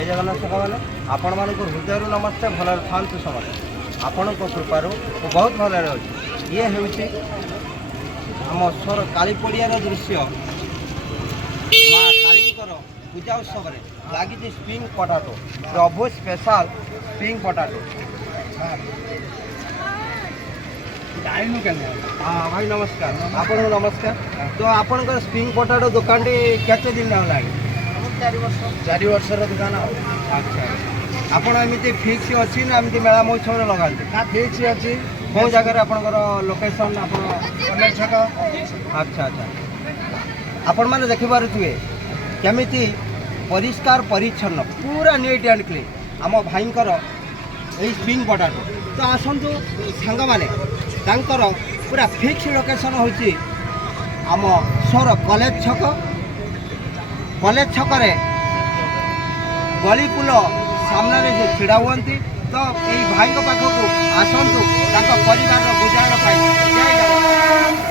जय जगन्नाथ मैंने आपण मान हृदय नमस्ते भल था समस्त आपण कृपार बहुत भल अच्छे ये हूँ आम स्वर कालीपड़ियार दृश्य माँ कालींकर पूजा उत्सव लगी स्प्रिंग पटाटो प्रभु स्पेशल स्प्रिंग पटाटो। हाँ भाई नमस्कार आपन नमस्कार। तो आपंकर स्प्रिंग पटाटो दुकान केते दिन लगे? 4 वर्षर दुकान। अच्छा आपड़ एमती फिक्स अच्छी ना एमती मेला महोत्सव लगाते? ना फिक्स अच्छी कौ जगह आपंकर लोकेशन आप? कलेज छक। अच्छा अच्छा आपण मैंने देखिपे केमिति परिष्कार परिच्छन्न पूरा नीट एंड क्लीन आम भाईंकर यही स्प्रिंग पटाटो। तो आसतु सांग मैंने पूरा फिक्स लोकेशन हूँ आम सर कलेज छक गलीपुल सामने जो छिड़ा हुआ तो यही भाई पाखक आसतु परिवार गुजारण। जय जगन्नाथ।